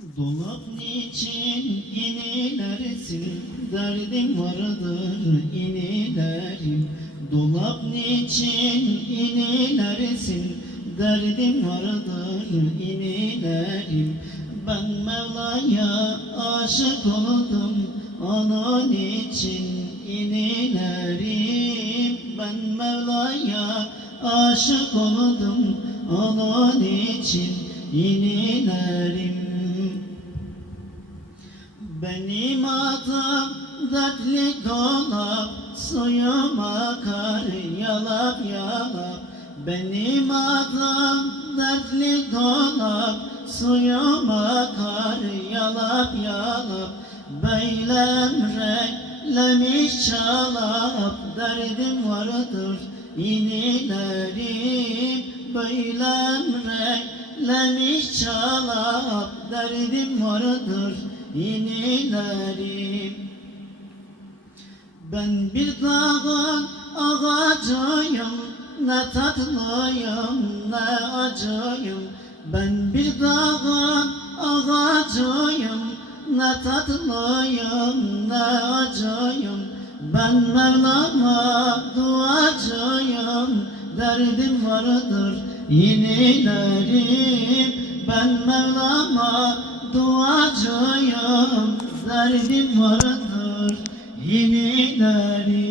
Dolap niçin inilersin, derdim vardır inilerim. Dolap niçin inilersin, derdim vardır inilerim. Ben Mevla'ya aşık oldum, onun için inilerim. Ben Mevla'ya aşık oldum, onun için inilerim. Benim adım dertli dolap, suyum akar yalap yalap. Benim adım dertli dolap, suyum akar yalap yalap. Beylem reklemiş çalap, derdim vardır inilerim. Beylem reklemiş çalap, derdim vardır inilerim. Ben bir dağın ağacıyım, ne tatlıyım ne acıyım. Ben bir dağın ağacıyım, ne tatlıyım ne acıyım. Ben Mevlam'a duacıyım, derdim vardır inilerim. Ben Mevlam'a duacıyım, derdim vardır inilerim.